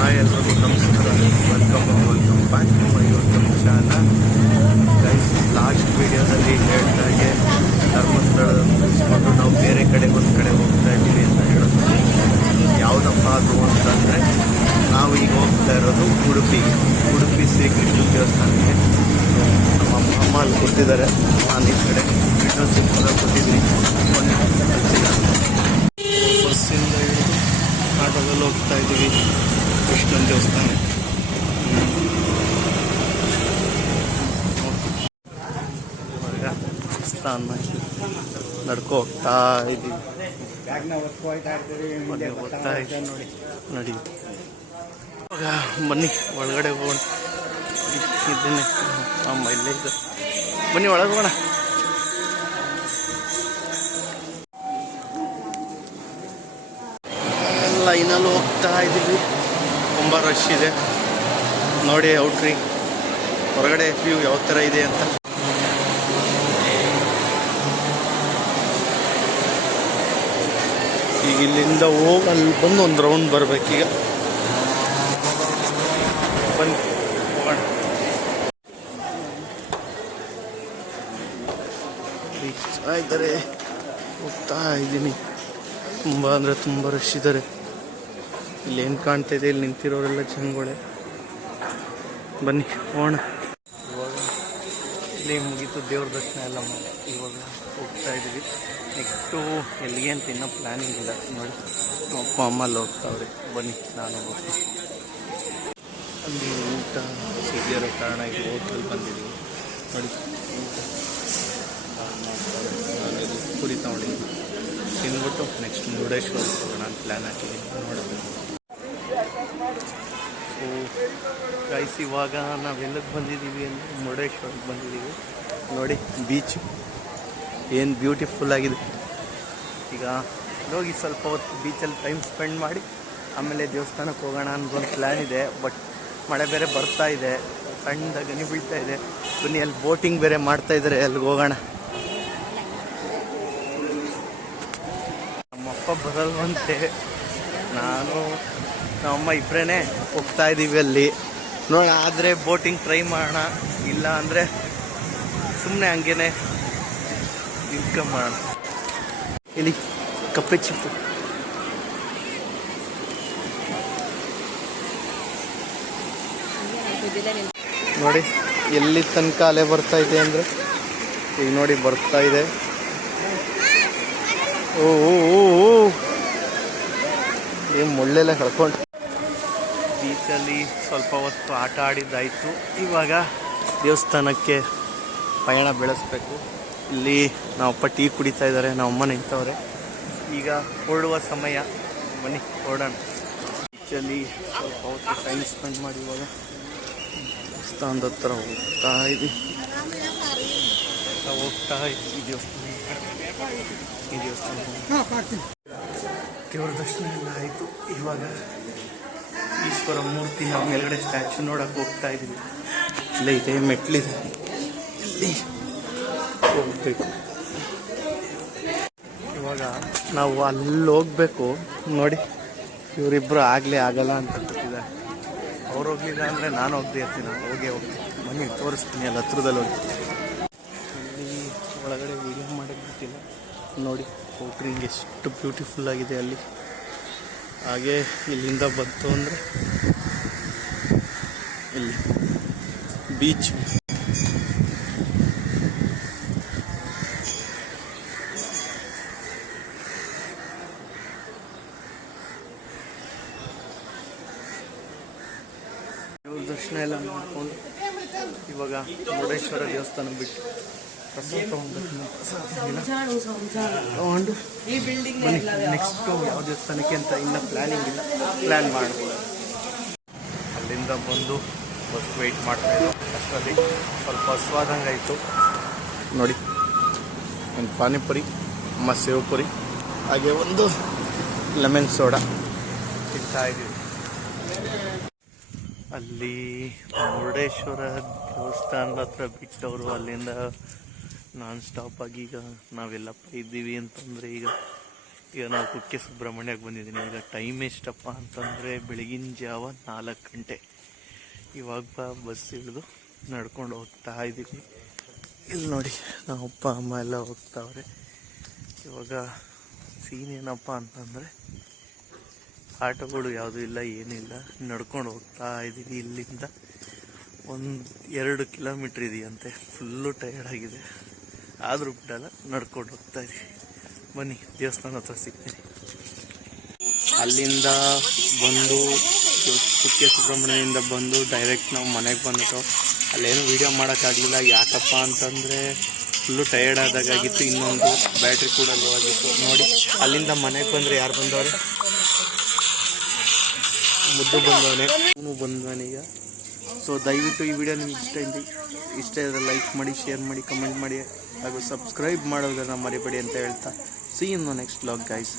Hi ಎಲ್ರಿಗೂ ನಮಸ್ಕಾರ. Welcome back to my YouTube channel. Guys, last ವಿಡಿಯೋದಲ್ಲಿ ಹೇಳಿದಾಗೆ ಧರ್ಮಸ್ಥಳದ ಮುಗಿಸ್ಕೊಂಡು ನಾವು ಬೇರೆ ಕಡೆ ಒಂದು ಕಡೆ ಹೋಗ್ತಾ ಇದ್ದೀವಿ ಅಂತ ಹೇಳಿದ್ವಿ. ಯಾವುದಪ್ಪ ಅದು ಅಂತಂದರೆ ನಾವು ಈಗ ಹೋಗ್ತಾ ಇರೋದು ಉಡುಪಿ ಶ್ರೀಕೃಷ್ಣ ದೇವಸ್ಥಾನಕ್ಕೆ. ನಮ್ಮ ಅಮ್ಮ ಅಲ್ಲಿ ಕೂತಿದ್ದಾರೆ, ನಾನು ಈ ಕಡೆ ಕೃಷ್ಣ ಸಿಂಪಲ್ ಕೂತಿದ್ದೀನಿ. ಬಸ್ಸಿಂದ ಹಿಡಿದು ಆಟೋದಲ್ಲಿ ಹೋಗ್ತಾ ಇದ್ದೀವಿ ಕೃಷ್ಣನ ದೇವಸ್ಥಾನ. ನಡ್ಕೊ ಹೋಗ್ತಾ ಇದ್ದೀವಿ. ನೋಡಿ ಬನ್ನಿ ಒಳಗಡೆ ಹೋಗೋಣ. ಇದ್ದೇನೆ ಅಮ್ಮ ಇಲ್ಲೇ ಇದೆ, ಬನ್ನಿ ಒಳಗೆ ಹೋಗೋಣ. ಲೈನಲ್ಲಿ ಹೋಗ್ತಾ ಇದ್ದೀವಿ, ತುಂಬ ರಶ್ ಇದೆ. ನೋಡಿ ಔಟ್ರಿ ಹೊರಗಡೆ ವ್ಯೂ ಯಾವ ಥರ ಇದೆ ಅಂತ. ಈಗ ಇಲ್ಲಿಂದ ಹೋಗಿ ಅಲ್ಲಿ ಬಂದು ಒಂದು ರೌಂಡ್ ಬರ್ಬೇಕೀಗ. ಬನ್ನಿ ಹೋಗೋಣ. ಇದ್ದಾರೆ, ಹೋಗ್ತಾ ಇದ್ದೀನಿ. ತುಂಬ ಅಂದರೆ ತುಂಬ ರಶ್ ಇದ್ದಾರೆ. ಇಲ್ಲಿ ಏನು ಕಾಣ್ತಾ ಇದೆ, ಇಲ್ಲಿ ನಿಂತಿರೋರೆಲ್ಲ ಜನಗಳೇ. ಬನ್ನಿ ಹೋಗೋಣ. ಇವಾಗ ಇಲ್ಲಿ ಮುಗೀತು ದೇವ್ರ ದರ್ಶನ ಎಲ್ಲ ಮಾಡಿ ಇವಾಗ ಹೋಗ್ತಾ ಇದ್ದೀವಿ. ನೆಕ್ಸ್ಟು ಎಲ್ಲಿಗೆ ಅಂತ ಇನ್ನೂ ಪ್ಲ್ಯಾನಿಂಗ್ ಇಲ್ಲ. ನೋಡಿ ಅಪ್ಪ ಅಮ್ಮ ಅಲ್ಲಿ ಹೋಗ್ತಾವ್ರೆ. ಬನ್ನಿ ನಾನು ಹೋಗ್ತೀನಿ. ಅಲ್ಲಿ ಊಟ ಸಿಗಿರೋ ಕಾರಣ ಈಗ ಹೋಟ್ಲಲ್ಲಿ ಬಂದಿದ್ದೀವಿ. ನೋಡಿ ನಾನಿದು ಪುರಿ ತಗೊಂಡಿದ್ದೀನಿ, ತಿಂದ್ಬಿಟ್ಟು ನೆಕ್ಸ್ಟ್ ಮುರುಡೇಶ್ವರ ಹೋಗೋಣ ಅಂತ ಪ್ಲ್ಯಾನ್ ಹಾಕಿದ್ದೀನಿ. ನೋಡೋದು. ಸೊ ಗೈಸ್, ಇವಾಗ ನಾವೆಲ್ಲಕ್ಕೆ ಬಂದಿದ್ದೀವಿ ಅಂದರೆ ಮುರುಡೇಶ್ವರಕ್ಕೆ ಬಂದಿದ್ದೀವಿ. ನೋಡಿ ಬೀಚ್ ಏನು ಬ್ಯೂಟಿಫುಲ್ ಆಗಿದೆ. ಈಗ ಹೋಗಿ ಸ್ವಲ್ಪ ಹೊತ್ತು ಬೀಚಲ್ಲಿ ಟೈಮ್ ಸ್ಪೆಂಡ್ ಮಾಡಿ ಆಮೇಲೆ ದೇವಸ್ಥಾನಕ್ಕೆ ಹೋಗೋಣ ಅನ್ನೋ ಒಂದು ಪ್ಲ್ಯಾನ್ ಇದೆ. ಬಟ್ ಮಳೆ ಬೇರೆ ಬರ್ತಾ ಇದೆ, ಸಣ್ಣದಾಗಿ ಗನಿ ಬೀಳ್ತಾ ಇದೆ. ಬನ್ನಿ, ಅಲ್ಲಿ ಬೋಟಿಂಗ್ ಬೇರೆ ಮಾಡ್ತಾ ಇದ್ದಾರೆ, ಅಲ್ಲಿಗೆ ಹೋಗೋಣ. ನಮ್ಮಪ್ಪ ಬರಲ್ವಂತೆ, ನಾನು ನಮ್ಮಮ್ಮ ಇಬ್ಬರೇ ಹೋಗ್ತಾ ಇದ್ದೀವಿ ಅಲ್ಲಿ. ನೋಡಿ, ಆದರೆ ಬೋಟಿಂಗ್ ಟ್ರೈ ಮಾಡೋಣ, ಇಲ್ಲ ಅಂದರೆ ಸುಮ್ಮನೆ ಹಂಗೇನೆ ಇನ್ಕಮ್ ಮಾಡೋಣ. ಇಲ್ಲಿ ಕಪ್ಪೆ ಚಿಪ್ಪು ನೋಡಿ ಎಲ್ಲಿ ತನಕ ಅಲೆ ಬರ್ತಾ ಇದೆ ಅಂದರೆ, ಈಗ ನೋಡಿ ಬರ್ತಾ ಇದೆ. ಓ ಏನು ಮುಳ್ಳೆಲ್ಲ ಕಳ್ಕೊಂಡು ಬೀಚಲ್ಲಿ ಸ್ವಲ್ಪ ಹೊತ್ತು ಆಟ ಆಡಿದ್ದಾಯಿತು. ಇವಾಗ ದೇವಸ್ಥಾನಕ್ಕೆ ಪಯಣ ಬೆಳೆಸಬೇಕು. ಇಲ್ಲಿ ನಾವಪ್ಪ ಟೀ ಕುಡಿತಾ ಇದ್ದಾರೆ, ನಮ್ಮಮ್ಮ ನಿಂತವ್ರೆ. ಈಗ ಹೊರಡುವ ಸಮಯ, ಬನ್ನಿ ಹೊರಡೋಣ. ಬೀಚಲ್ಲಿ ಸ್ವಲ್ಪ ಹೊತ್ತು ಟೈಮ್ ಸ್ಪೆಂಡ್ ಮಾಡಿ ಇವಾಗ ದೇವಸ್ಥಾನದ ಹತ್ರ ಹೋಗ್ತಾ ಇದ್ದೀವಿ. ಈ ದೇವಸ್ಥಾನ ದೇವ್ರ ದರ್ಶನ ಎಲ್ಲ ಆಯಿತು. ಇವಾಗ ಈಶ್ವರ ಮೂರ್ತಿ ನಾವು ಮೇಲ್ಗಡೆ ಸ್ಟ್ಯಾಚು ನೋಡೋಕೆ ಹೋಗ್ತಾ ಇದ್ದೀವಿ. ಇಲ್ಲೇ ಇದೆ, ಮೆಟ್ಲಿದೆ, ಇಲ್ಲಿ ಹೋಗ್ಬೇಕು. ಇವಾಗ ನಾವು ಅಲ್ಲಿ ಹೋಗ್ಬೇಕು. ನೋಡಿ ಇವರಿಬ್ಬರು ಆಗಲ್ಲ ಅಂತ ಗೊತ್ತಿದ್ದಾರೆ. ಅವ್ರು ಹೋಗ್ಲಿಲ್ಲ ಅಂದರೆ ನಾನು ಹೋಗದೆ ಇರ್ತೀನಿ. ಹೋಗ್ತೀನಿ. ಮನೆ ತೋರಿಸ್ತೀನಿ ಅಲ್ಲಿ ಹತ್ರದಲ್ಲಿ ಹೋಗಿ. ಇಲ್ಲಿ ಒಳಗಡೆ ವೀಡಿಯೋ ಮಾಡೋಕ್ಕೆ ಗೊತ್ತಿಲ್ಲ. ನೋಡಿ ಔಟ್ರಿಂಗ್ ಎಷ್ಟು ಬ್ಯೂಟಿಫುಲ್ ಆಗಿದೆ ಅಲ್ಲಿ. ಹಾಗೆ ಇಲ್ಲಿಂದ ಬಂತು ಅಂದರೆ ಇಲ್ಲಿ ಬೀಚ್. ದೇವ್ರ ದರ್ಶನ ಎಲ್ಲ ಮಾಡ್ಕೊಂಡು ಇವಾಗ ಮುರುಡೇಶ್ವರ ದೇವಸ್ಥಾನ ಬಿಟ್ಟು ಪ್ರಸಾದ ತಗೊಂಡು ನೆಕ್ಸ್ಟು ಯಾವ ದೇವಸ್ಥಾನಕ್ಕೆ ಅಂತ ಇನ್ನೂ ಪ್ಲ್ಯಾನಿಂಗ್ ಇಲ್ಲ, ಪ್ಲ್ಯಾನ್ ಮಾಡ್ಬೋದು. ಅಲ್ಲಿಂದ ಬಂದು ಬಸ್ ವೆಯ್ಟ್ ಮಾಡ್ತಾಯಿದ್ದೋ ಅಷ್ಟರಲ್ಲಿ ಸ್ವಲ್ಪ ಹಸುವಾದಂಗೆ ಆಯಿತು. ನೋಡಿ, ಒಂದು ಪಾನಿಪುರಿ, ಸೇವ್ ಪುರಿ, ಹಾಗೆ ಒಂದು ಲೆಮನ್ ಸೋಡಾ ತಿಂತಾ ಇದ್ದೀವಿ. ಅಲ್ಲಿ ಮುರುಡೇಶ್ವರ ದೇವಸ್ಥಾನದ ಹತ್ರ ಬಿಟ್ಟವರು ಅಲ್ಲಿಂದ ನಾನ್ ಸ್ಟಾಪ್ ಆಗಿ ಈಗ ನಾವೆಲ್ಲಪ್ಪ ಇದ್ದೀವಿ ಅಂತಂದರೆ ಈಗ ಈಗ ನಾವು ಕುಕ್ಕೆ ಸುಬ್ರಹ್ಮಣ್ಯಕ್ಕೆ ಬಂದಿದ್ದೀನಿ. ಈಗ ಟೈಮ್ ಎಷ್ಟಪ್ಪ ಅಂತಂದರೆ ಬೆಳಗಿನ ಜಾವ 4 ಗಂಟೆ. ಇವಾಗ ಬಸ್ ಇಳಿದು ನಡ್ಕೊಂಡು ಹೋಗ್ತಾ ಇದ್ದೀವಿ. ಇಲ್ಲಿ ನೋಡಿ ನಮ್ಮ ಅಪ್ಪ ಅಮ್ಮ ಎಲ್ಲ ಹೋಗ್ತಾವ್ರೆ. ಇವಾಗ ಸೀನ್ ಏನಪ್ಪ ಅಂತಂದರೆ ಆಟೋಗಳು ಯಾವುದೂ ಇಲ್ಲ, ಏನಿಲ್ಲ, ನಡ್ಕೊಂಡು ಹೋಗ್ತಾ ಇದ್ದೀವಿ. ಇಲ್ಲಿಂದ 1-2 ಕಿಲೋಮೀಟ್ರ್ ಇದೆಯಂತೆ. ಫುಲ್ಲು ಟಯರ್ಡ್ ಆಗಿದೆ, ಆದರೂ ಬಿಡಲ್ಲ, ನಡ್ಕೊಂಡು ಹೋಗ್ತಾ ಇದ್ದೀವಿ. ಬನ್ನಿ ದೇವಸ್ಥಾನ ಹತ್ರ ಸಿಗ್ತೀನಿ. ಅಲ್ಲಿಂದ ಬಂದು ಕುಕ್ಕೆ ಸುಬ್ರಹ್ಮಣ್ಯದಿಂದ ಬಂದು ಡೈರೆಕ್ಟ್ ನಾವು ಮನೆಗೆ ಬಂದ್ಬಿಟ್ಟು ಅಲ್ಲೇನು ವೀಡಿಯೋ ಮಾಡೋಕ್ಕಾಗಲಿಲ್ಲ. ಯಾಕಪ್ಪ ಅಂತಂದರೆ ಫುಲ್ಲು ಟಯರ್ಡ್ ಆದಾಗಿತ್ತು, ಇನ್ನೊಂದು ಬ್ಯಾಟ್ರಿ ಕೂಡ ಲೋ ಆಗಿತ್ತು. ನೋಡಿ ಅಲ್ಲಿಂದ ಮನೆಗೆ ಬಂದರೆ ಯಾರು ಬಂದವ್ರೆ? ಮುದ್ದು ಬಂದವನೇ, ಅವನು ಬಂದವನೀಗ. ಸೊ ದಯವಿಟ್ಟು ಈ ವಿಡಿಯೋ ನಿಮ್ಗೆ ಇಷ್ಟ ಇದ್ದರೆ ಲೈಕ್ ಮಾಡಿ, ಶೇರ್ ಮಾಡಿ, ಕಮೆಂಟ್ ಮಾಡಿ ಹಾಗೂ ಸಬ್ಸ್ಕ್ರೈಬ್ ಮಾಡೋದನ್ನು ಮರಿಬೇಡಿ ಅಂತ ಹೇಳ್ತಾ C in the next vlog guys.